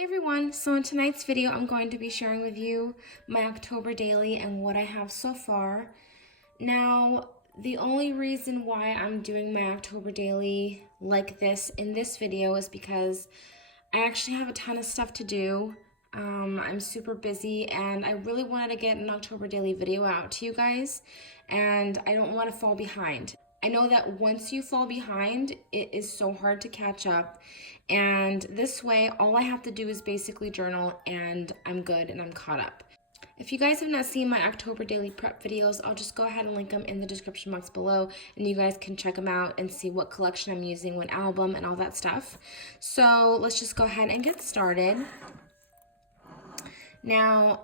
Hey everyone, so in tonight's video I'm going to be sharing with you my October daily and what I have so far. Now, the only reason why I'm doing my October daily like this in this video is because I actually have a ton of stuff to do. I'm super busy and I really wanted to get an October daily video out to you guys, and I don't want to fall behind. I know that once you fall behind, it is so hard to catch up, and this way all I have to do is basically journal and I'm good and I'm caught up. If you guys have not seen my October daily prep videos, I'll just go ahead and link them in the description box below, and you guys can check them out and see what collection I'm using, what album, and all that stuff. So let's just go ahead and get started. Now,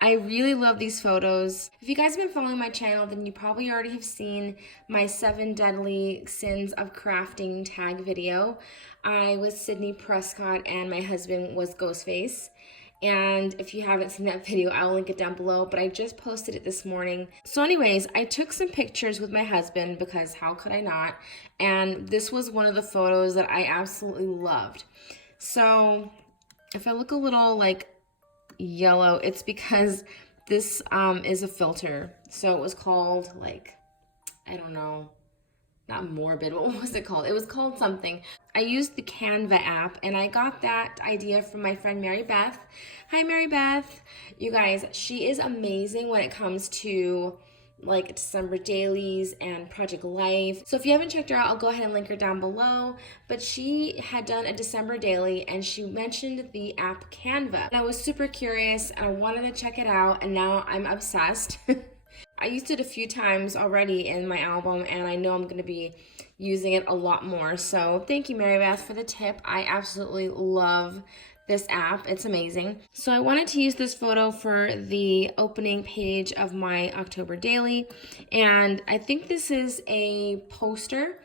I really love these photos. If you guys have been following my channel, then you probably already have seen my 7 deadly sins of crafting tag video. I was Sydney Prescott and my husband was Ghostface. And if you haven't seen that video, I'll link it down below, but I just posted it this morning. So anyways, I took some pictures with my husband because how could I not? And this was one of the photos that I absolutely loved. So if I look a little like yellow, it's because this is a filter. So it was called like, I don't know, not morbid, what was it called? It was called something. I used the Canva app and I got that idea from my friend Mary Beth. Hi Mary Beth. You guys, she is amazing when it comes to like December dailies and Project Life. So if you haven't checked her out, I'll go ahead and link her down below. But she had done a December daily and she mentioned the app Canva. And I was super curious and I wanted to check it out, and now I'm obsessed. I used it a few times already in my album and I know I'm going to be using it a lot more. So thank you, Mary Beth, for the tip. I absolutely love this app. It's amazing. So I wanted to use this photo for the opening page of my October daily, and I think this is a poster.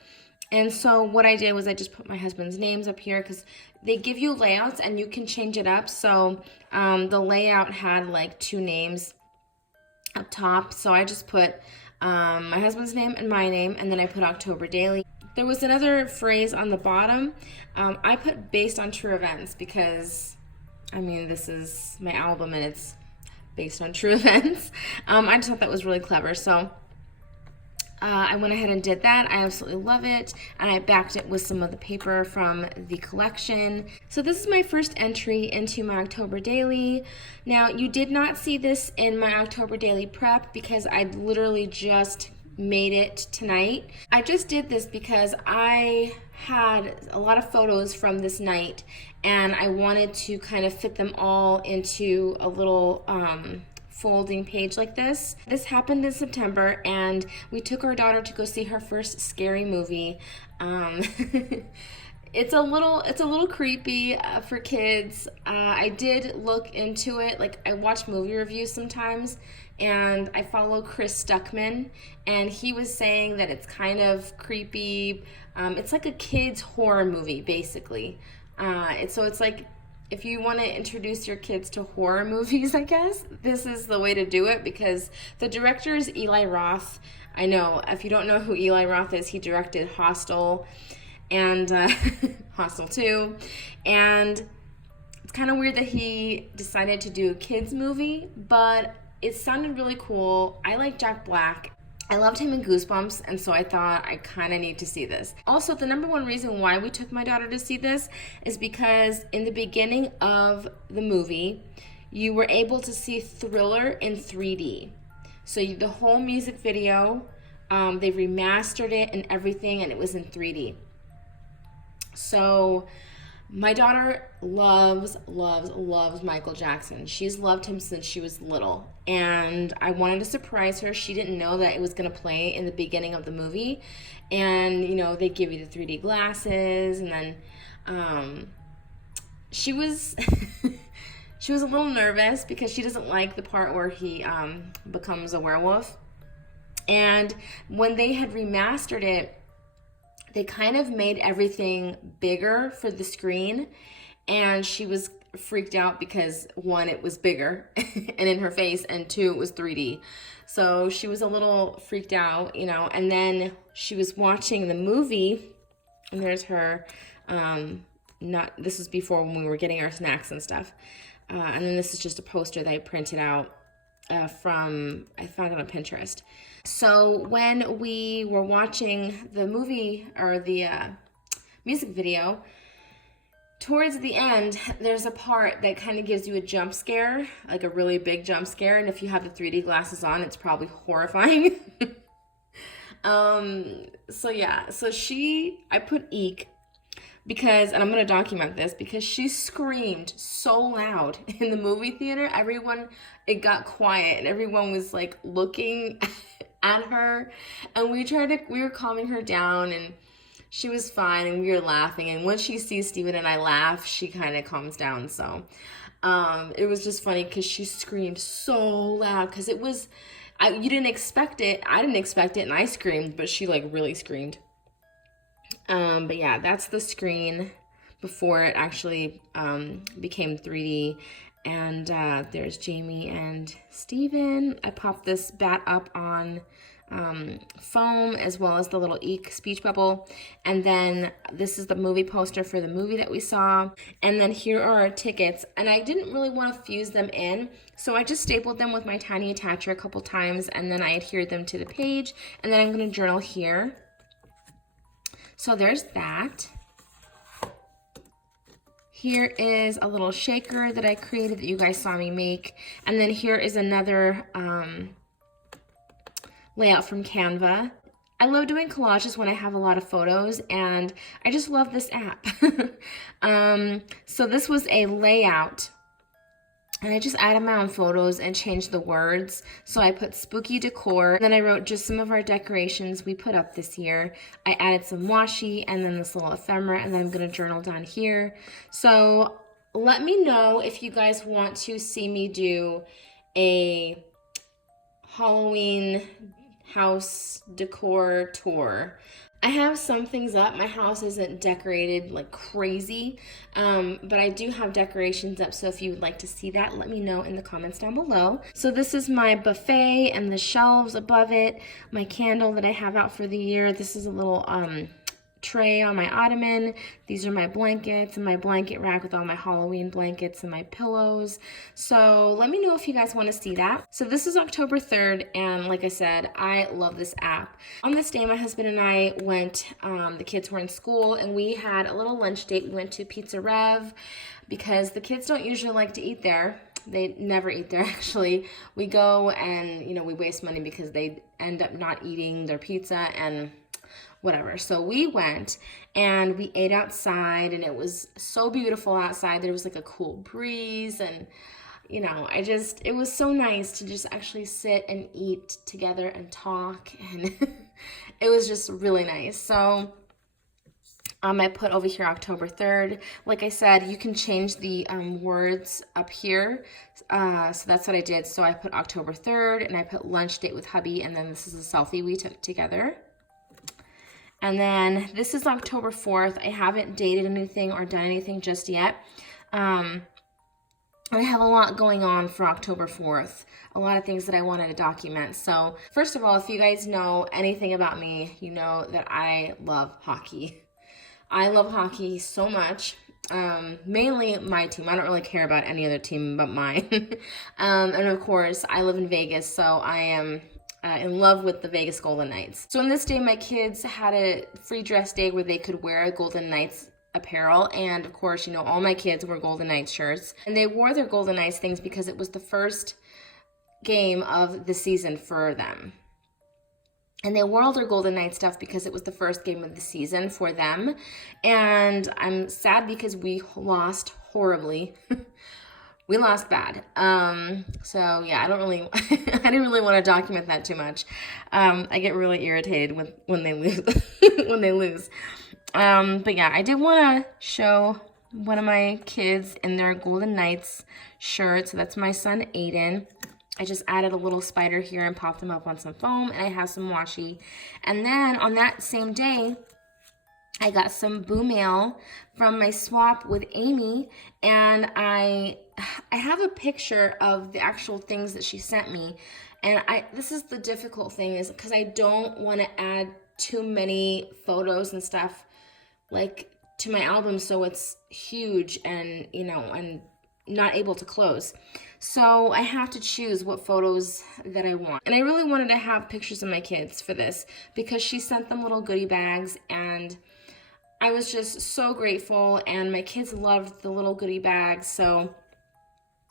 And so what I did was I just put my husband's names up here because they give you layouts and you can change it up. So the layout had like 2 names up top, so I just put my husband's name and my name, and then I put October daily. There was another phrase on the bottom. I put based on true events because, I mean, this is my album and it's based on true events. I just thought that was really clever. So I went ahead and did that. I absolutely love it. And I backed it with some of the paper from the collection. So this is my first entry into my October daily. Now, you did not see this in my October daily prep because I literally just made it tonight. I just did this because I had a lot of photos from this night and I wanted to kind of fit them all into a little folding page like this. This happened in September and we took our daughter to go see her first scary movie. It's a little creepy for kids. I did look into it. Like, I watch movie reviews sometimes and I follow Chris Stuckman, and he was saying that it's kind of creepy. It's like a kid's horror movie basically. So it's like, if you want to introduce your kids to horror movies, I guess this is the way to do it, because the director is Eli Roth. I know, if you don't know who Eli Roth is, he directed Hostel and Hostel 2, and it's kind of weird that he decided to do a kids movie, but it sounded really cool. I like Jack Black. I loved him in Goosebumps, and so I thought I kind of need to see this. Also, the number one reason why we took my daughter to see this is because in the beginning of the movie, you were able to see Thriller in 3D. So the whole music video, they remastered it and everything, and it was in 3D. So my daughter loves Michael Jackson. She's loved him since she was little, and I wanted to surprise her. She didn't know that it was going to play in the beginning of the movie, and you know, they give you the 3D glasses, and then she was she was a little nervous because she doesn't like the part where he becomes a werewolf. And when they had remastered it, they kind of made everything bigger for the screen, and she was freaked out because 1, it was bigger and in her face, and 2, it was 3D. So she was a little freaked out, you know, and then she was watching the movie, and there's her this was before when we were getting our snacks and stuff. And then this is just a poster that I printed out I found it on Pinterest. So when we were watching the movie or the music video, towards the end, there's a part that kind of gives you a jump scare, like a really big jump scare. And if you have the 3D glasses on, it's probably horrifying. So yeah, so I put eek because, and I'm going to document this, because she screamed so loud in the movie theater. It got quiet and everyone was like looking at her, and we were calming her down, and she was fine and we were laughing. And once she sees Steven and I laugh, she kind of calms down. So, it was just funny because she screamed so loud because you didn't expect it. I didn't expect it and I screamed, but she like really screamed. But yeah, that's the screen before it actually became 3D. And there's Jamie and Steven. I popped this bat up on foam as well as the little eek speech bubble. And then this is the movie poster for the movie that we saw. And then here are our tickets. And I didn't really want to fuse them in, so I just stapled them with my tiny attacher a couple times, and then I adhered them to the page. And then I'm going to journal here. So there's that. Here is a little shaker that I created that you guys saw me make. And then here is another layout from Canva. I love doing collages when I have a lot of photos, and I just love this app. So this was a layout, and I just added my own photos and changed the words. So I put spooky decor. Then I wrote just some of our decorations we put up this year. I added some washi and then this little ephemera, and then I'm gonna journal down here. So let me know if you guys want to see me do a Halloween house decor tour. I have some things up. My house isn't decorated like crazy, but I do have decorations up, so if you would like to see that, let me know in the comments down below. So this is my buffet and the shelves above it, my candle that I have out for the year. This is a little tray on my ottoman. These are my blankets and my blanket rack with all my Halloween blankets and my pillows. So let me know if you guys want to see that. So this is October 3rd, and like I said, I love this app. On this day, my husband and I went, the kids were in school, and we had a little lunch date. We went to Pizza Rev because the kids don't usually like to eat there. They never eat there, actually. We go and, we waste money because they end up not eating their pizza and whatever. So we went and we ate outside, and it was so beautiful outside. There was like a cool breeze, and it was so nice to just actually sit and eat together and talk, and it was just really nice. So I put over here October 3rd. Like I said, you can change the words up here. So that's what I did. So I put October 3rd, and I put lunch date with hubby, and then this is a selfie we took together. And then this is October 4th. I haven't dated anything or done anything just yet. I have a lot going on for October 4th. A lot of things that I wanted to document. So first of all, if you guys know anything about me, you know that I love hockey. I love hockey so much. Mainly my team. I don't really care about any other team but mine. And of course, I live in Vegas, so I am in love with the Vegas Golden Knights. So on this day, my kids had a free dress day where they could wear Golden Knights apparel, and of course, all my kids wore Golden Knights shirts, and they wore their Golden Knights things because it was the first game of the season for them. And they wore all their Golden Knight stuff because it was the first game of the season for them. And I'm sad because we lost horribly. We lost bad. So yeah, I didn't really want to document that too much. I get really irritated when they lose, when they lose. But yeah, I did want to show one of my kids in their Golden Knights shirt. So that's my son, Aiden. I just added a little spider here and popped them up on some foam, and I have some washi. And then on that same day, I got some boo mail from my swap with Amy, and I have a picture of the actual things that she sent me. And this is the difficult thing, is because I don't want to add too many photos and stuff like to my album so it's huge and, you know, and not able to close. So I have to choose what photos that I want. And I really wanted to have pictures of my kids for this because she sent them little goodie bags, and I was just so grateful, and my kids loved the little goodie bags, so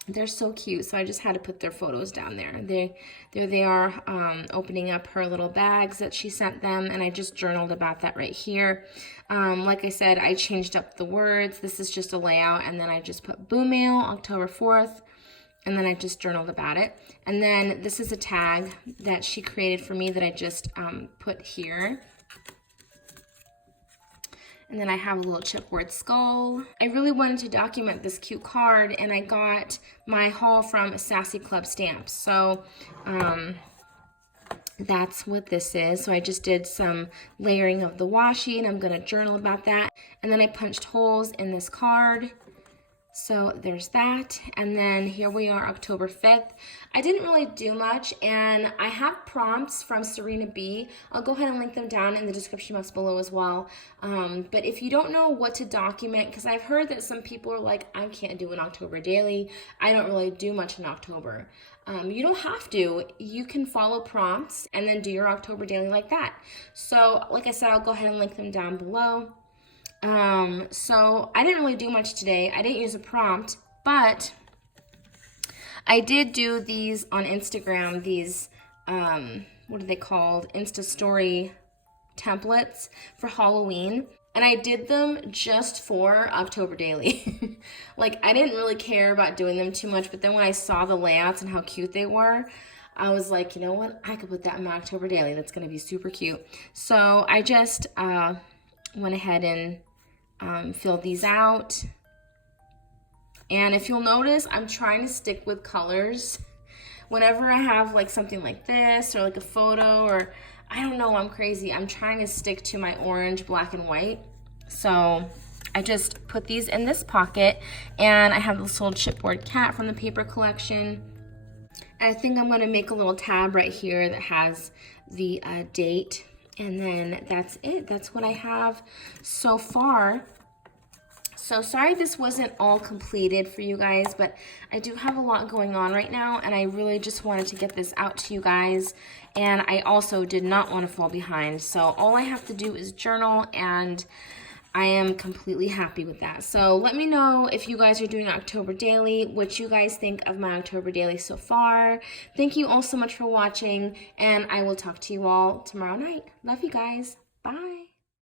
they're so cute. So I just had to put their photos down there. There they are, opening up her little bags that she sent them, and I just journaled about that right here. Like I said, I changed up the words. This is just a layout, and then I just put Boo Mail, October 4th, and then I just journaled about it. And then this is a tag that she created for me that I just put here. And then I have a little chipboard skull. I really wanted to document this cute card, and I got my haul from Sassy Club Stamps. So that's what this is. So I just did some layering of the washi, and I'm gonna journal about that. And then I punched holes in this card. So there's that, and then here we are, October 5th. I didn't really do much, and I have prompts from Sabrina B. I'll go ahead and link them down in the description box below as well. But if you don't know what to document, because I've heard that some people are like, I can't do an October daily. I don't really do much in October. You don't have to. You can follow prompts and then do your October daily like that. So like I said, I'll go ahead and link them down below. So I didn't really do much today. I didn't use a prompt, but I did do these on Instagram, these, what are they called? Insta story templates for Halloween. And I did them just for October daily. Like, I didn't really care about doing them too much, but then when I saw the layouts and how cute they were, I was like, you know what? I could put that in my October daily. That's going to be super cute. So I just, went ahead and fill these out. And if you'll notice, I'm trying to stick with colors. Whenever I have like something like this or like a photo, or I don't know, I'm crazy. I'm trying to stick to my orange, black, and white. So I just put these in this pocket, and I have this little chipboard cat from the paper collection. I think I'm gonna make a little tab right here that has the date. And then that's it. That's what I have so far. So sorry this wasn't all completed for you guys, but I do have a lot going on right now, and I really just wanted to get this out to you guys. And I also did not want to fall behind. So all I have to do is journal, and I am completely happy with that. So let me know if you guys are doing October Daily, what you guys think of my October Daily so far. Thank you all so much for watching, and I will talk to you all tomorrow night. Love you guys. Bye.